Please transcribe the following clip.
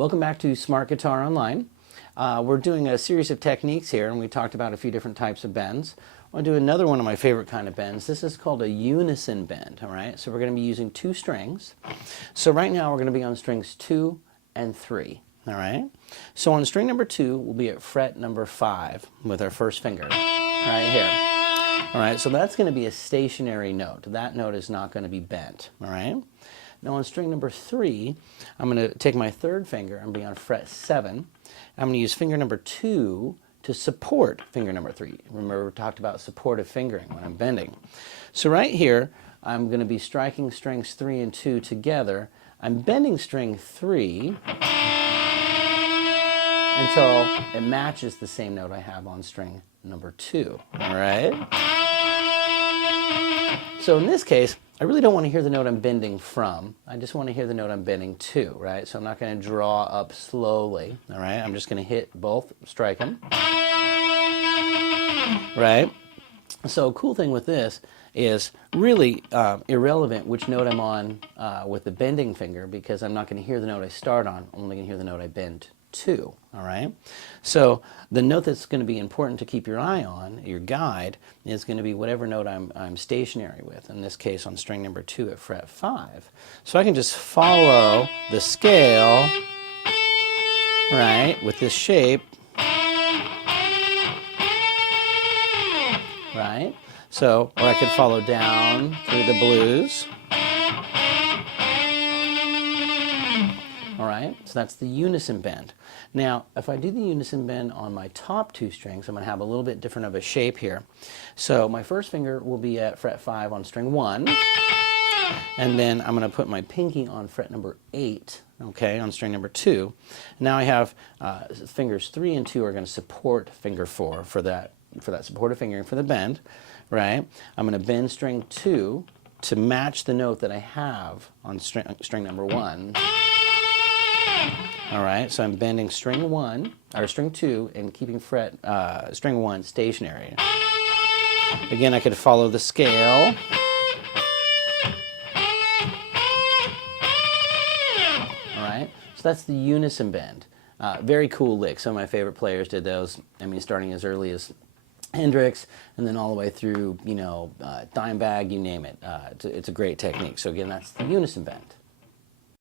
Welcome back to Smart Guitar Online. We're doing a series of techniques here, and we talked about a few different types of bends. I want to do another one of my favorite kind of bends. This is called a unison bend, all right? So we're going to be using two strings. So right now we're going to be on strings 2 and 3, all right? So on string number 2, we'll be at fret number 5 with our first finger right here. All right, so that's going to be a stationary note. That note is not going to be bent, all right? Now on string number 3, I'm going to take my third finger and be on fret 7. I'm going to use finger number 2 to support finger number 3. Remember, we talked about supportive fingering when I'm bending. So right here, I'm going to be striking strings 3 and 2 together. I'm bending string 3 until it matches the same note I have on string number 2. All right? So in this case, I really don't want to hear the note I'm bending from. I just want to hear the note I'm bending to, right? So I'm not going to draw up slowly, all right? I'm just going to hit both, strike them, right? So a cool thing with this is really irrelevant which note I'm on with the bending finger, because I'm not going to hear the note I start on. I'm only going to hear the note I bend to, all right? So the note that's going to be important to keep your eye on, your guide, is going to be whatever note I'm stationary with. In this case, on string number 2 at fret 5. So I can just follow the scale, right, with this shape, right? So, or I could follow down through the blues. All right, so that's the unison bend. Now, if I do the unison bend on my top two strings, I'm going to have a little bit different of a shape here. So my first finger will be at fret 5 on string 1, and then I'm going to put my pinky on fret number 8, okay, on string number 2. Now I have fingers 3 and 2 are going to support finger 4 for that supportive fingering for the bend, right? I'm going to bend string 2 to match the note that I have on string number 1. All right, so I'm bending string 1 or string 2 and keeping fret string 1 stationary. Again, I could follow the scale. All right, so that's the unison bend. Very cool lick. Some of my favorite players did those. I mean, starting as early as Hendrix, and then all the way through, you know, Dimebag, you name it. It's a great technique. So again, that's the unison bend.